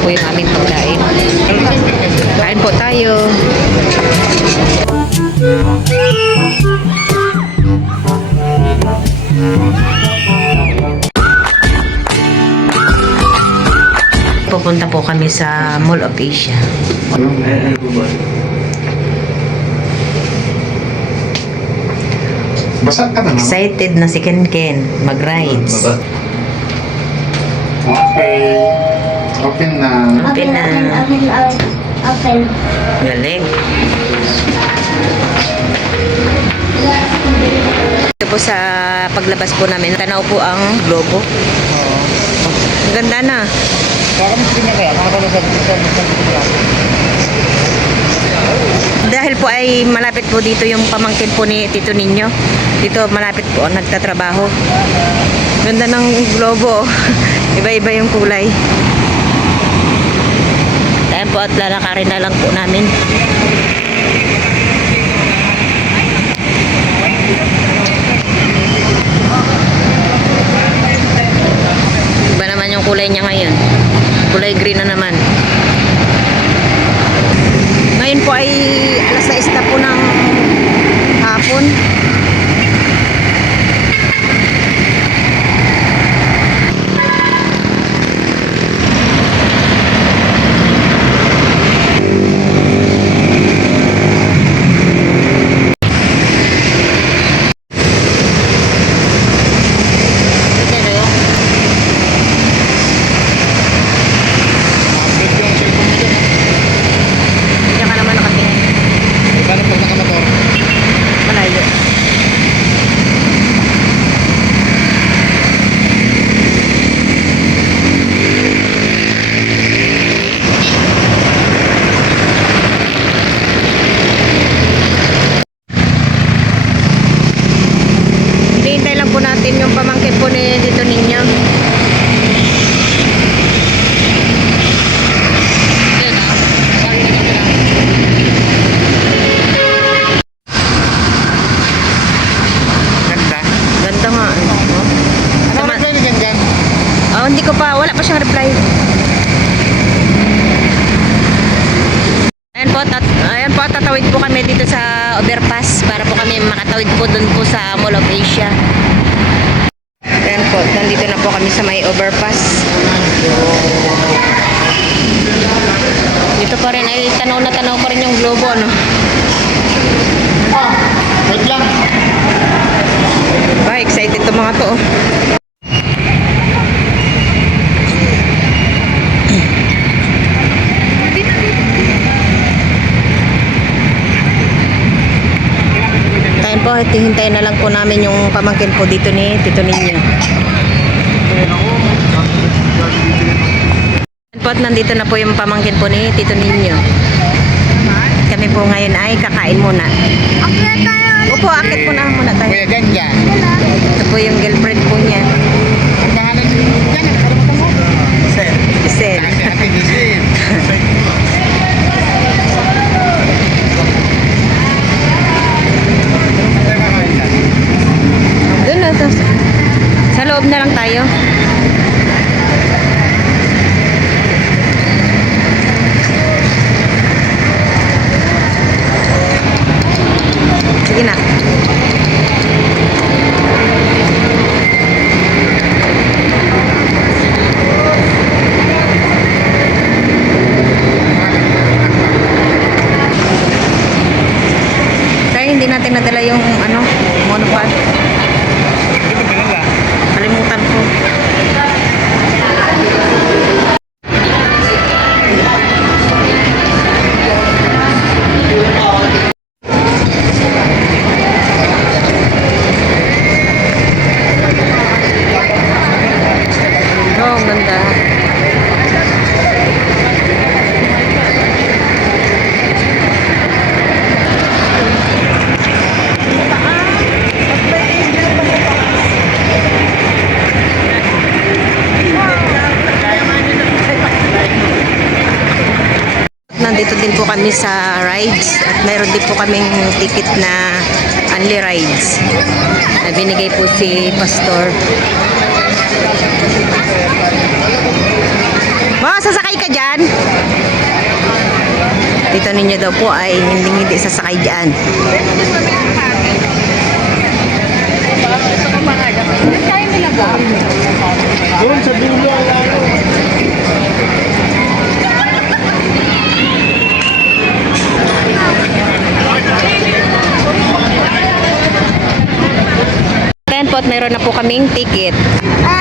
po yung aming pagkain. Kain po tayo. Pupunta po kami sa Mall of Asia. Basa ka na naman. Excited na si Ken mag-rides. Okay. Open na. Open na. Open. Galing. Ito po sa paglabas po namin, tanaw po ang globo. Ang ganda na. Baka mas pinya kaya, makatalasag sa Dahil po ay malapit po dito yung pamangkin po ni Tito Ninyo. Dito malapit po nagtatrabaho. Ganda ng globo. Iba-iba yung kulay. Ayan po at lalakarin na lang po namin. Iba naman yung kulay niya ngayon. Kulay green na naman. Ngayon po ay alas 6 na po ng hapon. Diyan ka naman nakatingin. Paano pag nakamotor? Malayo. Hintay lang po natin yung pamangkin po ni Tito Ninyo. Ganda. Ganda nga. Ano ang reply ni Gangan? Oh, hindi ko pa. Wala pa siyang reply. Ayan po, tatawid po kami dito sa overpass para po kami makatawid po dun po sa Mall of Asia. Ayan po, nandito na po kami sa may overpass. Dito pa rin ay tanaw pa rin yung globo, ano? Wait lang. Ba, excited to mga to. Oh. Tayo po, hintayin na lang po namin yung pamangkin po dito ni Tito Ninyo. Tayo po, at nandito na po yung pamangkin po ni Tito Ninyo. Kami po ngayon ay kakain muna. Okay tayo. Opo, akit po na muna tayo. Kuya Gangan. Ito po yung girlfriend po niya. Ang pangalan ni Gangan, nakalimutan mo? Sir. Giselle. Kasi ate Giselle. Doon na to. Sa loob na lang tayo. Sige na. Tayo hindi natin nadala yung ano, monopod. Kalimutan ko. Oh, ang ganda. Nandito din po kami sa rides at mayroon din po kaming ticket na only rides na binigay po si Pastor. Ma, sasakay ka dyan? tito ninyo daw po ay hindi sasakay dyan. Kaya nila ba? Doon sa dulo, Ayan po at mayroon na po kaming ticket.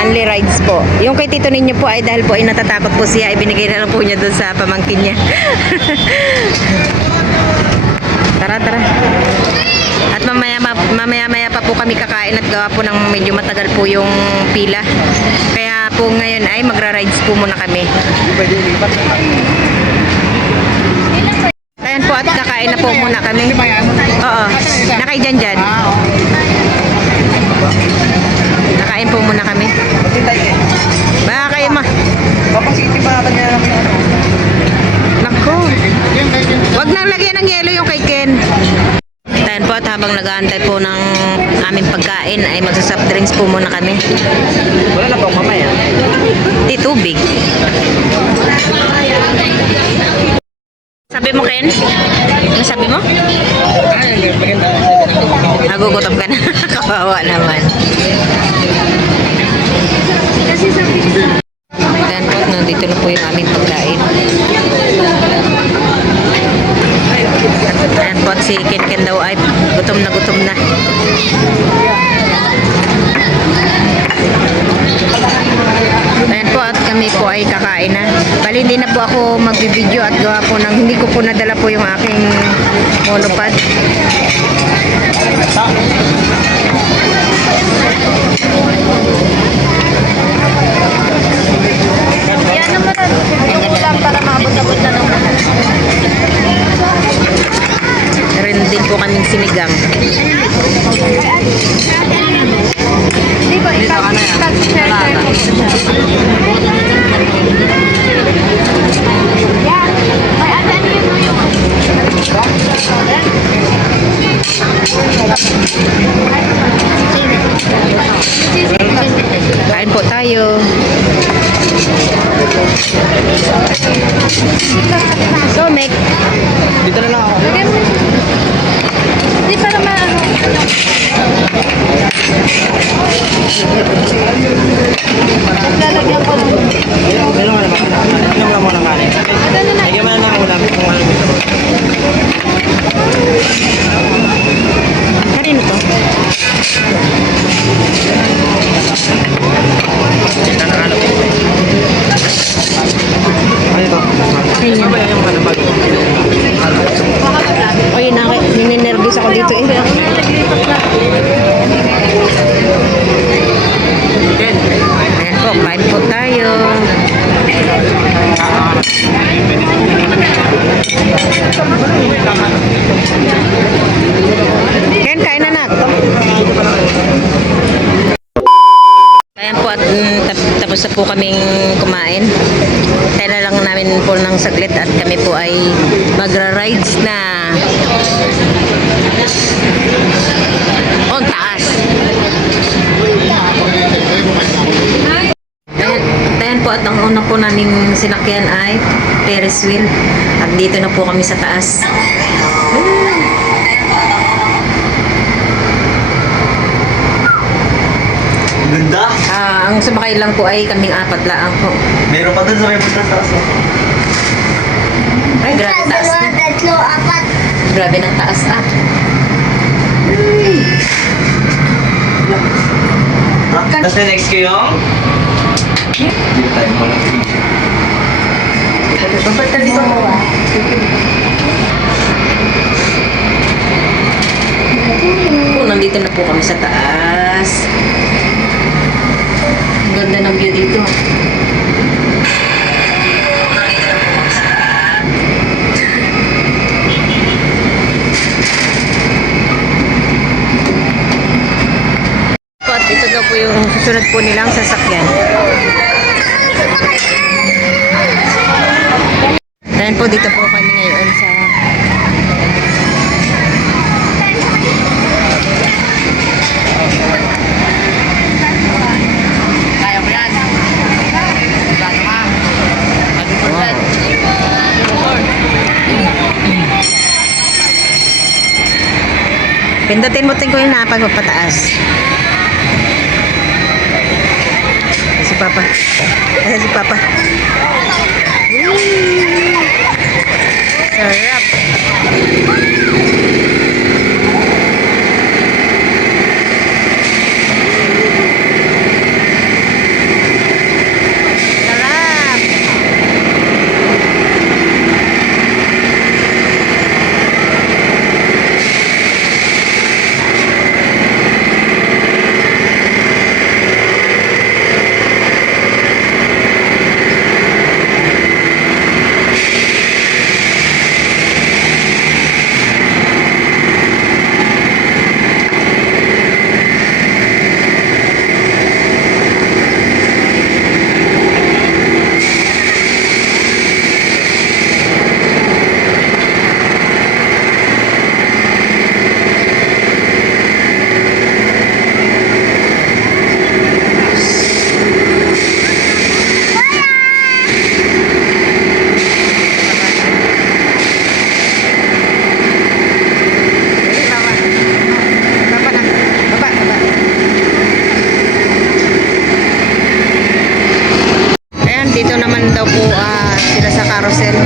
Only rides po. Yung kay tito ninyo po ay dahil po ay natatakot po siya, ibinigay na lang po niya doon sa pamangkin niya. Tara, tara. At mamaya pa po kami kakain at gawa po ng medyo matagal po yung pila. Kaya po ngayon ay magra-rides po muna kami. Ayan po at kakain na po muna kami. Di ba yan? Oo. Nakay dyan. Ah, oo. Nakain po muna kami. Baka kayo Papasitin pa natin yan. Nako. Yan, guys, yan. Wag nang lagyan ng yelo yung kay Ken. Ayan po at habang nag-aantay po ng aming pagkain ay magsasoft drinks po muna kami. Wala na po mamaya. Di tubig. Sabi mo Ken? Ano sabi mo? Nagugutom ka na. Kawawa naman. Ayan po at nandito na po yung aming pagkain. Ayan po at si Ken daw ay gutom na. Ayan po at kami po ay kakain na. Bali hindi na po ako magbibideo at gawa po ng hindi ko po nadala po yung aking monopod. Yan naman yung ulam para maabot-abot na naman. Meron din po kaming sinigang. Di ba, ipag-share tayo po siya. Yan. May adan yun mo yung... Kain po tayo. So, Mek. Dito na lang ako. Di para maano. Lalagyan ko lang. Meron ka naman. Inom lang muna kanin. Lagyan mo na lang ulam kung ano gusto mo. Kanino to? Ano ito? Ayun. Ano ba yan yung ano bago? O yun, nininervous ako dito eh. Ayan po, kain po tayo. Ken, kain na nak. Ayan po at tapos na po kaming kumain. Tayo na lang namin po ng saglit at kami po ay magra-rides na. On taas. Ayan po at ang una po namin sinakyan ay Ferris wheel. At dito na po kami sa taas. Ganda. Ang sumakay lang po ay kaming apat lang po. Meron pa dun sa may punta taas. Ay, grabe taas na. Tatlo, apat. Grabe ng taas ah. Tapos na next ko yung? Dito tayo pa lang. Babata dito. Nandito na po kami sa taas. Ang ganda ng view dito. At ito daw po yung susunod po nilang sasakyan. Dahil po dito po kami ngayon sa Kaya ko yan. Gano'n ka? Mag-record yan. Pindutin mo ko yung napag pataas. Si Papa. Ayan si Papa. Sarap. Sarap. Ayan, dito naman daw po sila sa carousel.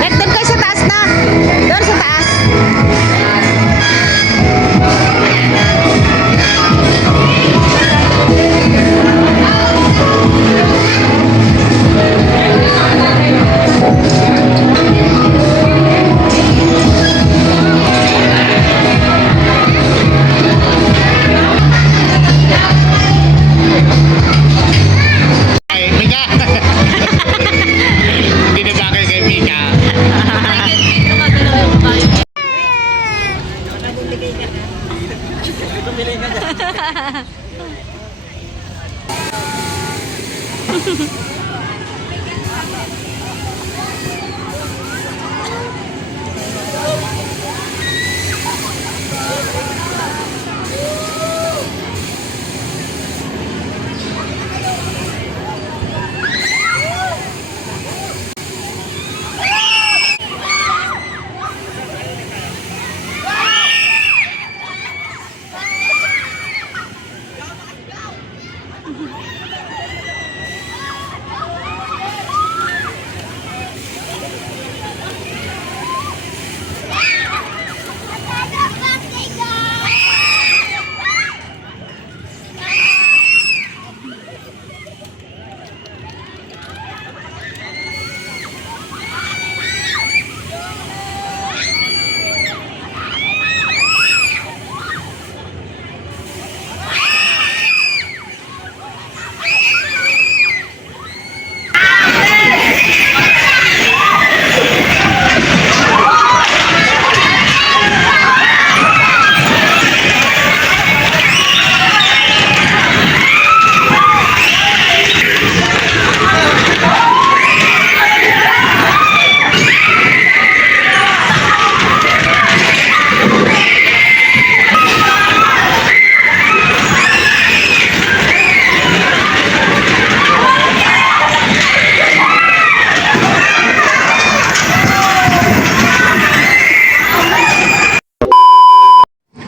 Let doon kayo sa taas na. Doon sa taas. Ay, Mika. Hindi na bagay kay Mika.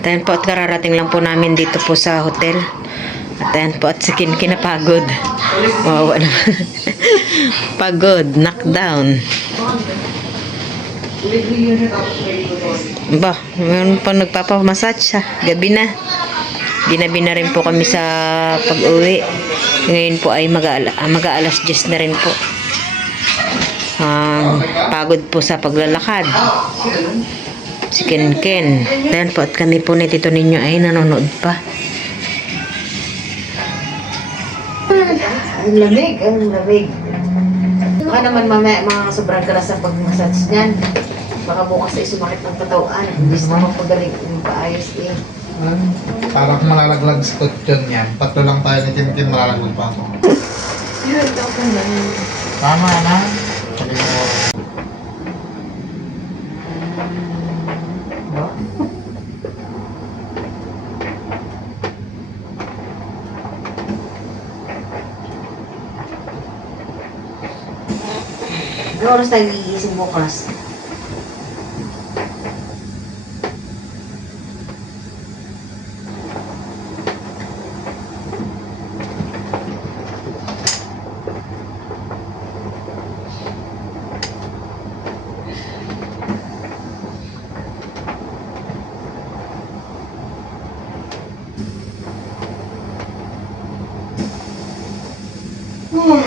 Ayan po at kararating lang po namin dito po sa hotel. At ayan po at si kinapagod. Wow, ano. Pagod, knockdown. Ba, mayroon pa nagpapamassage siya. Gabi na. Ginabi na rin po kami sa pag-uwi. Ngayon po ay mag-aalas 10 na rin po. Pagod po sa paglalakad. Si Ken. Ayan po at kami po ni Tito ninyo ay nanonood pa. Ang lamig, ang lamig. Baka naman mamaya mga sobrang galas ang pag-massage niyan. Baka bukas ay sumakit ng katawan. Hindi na magpagaling yung paayos eh. Parang malalaglag sa kutsyon yan. Tatlo lang tayo ni Tintin, malalaglag pa ako. Tama na. Sabi mo. Ano oras tayo gigising bukas? Oh.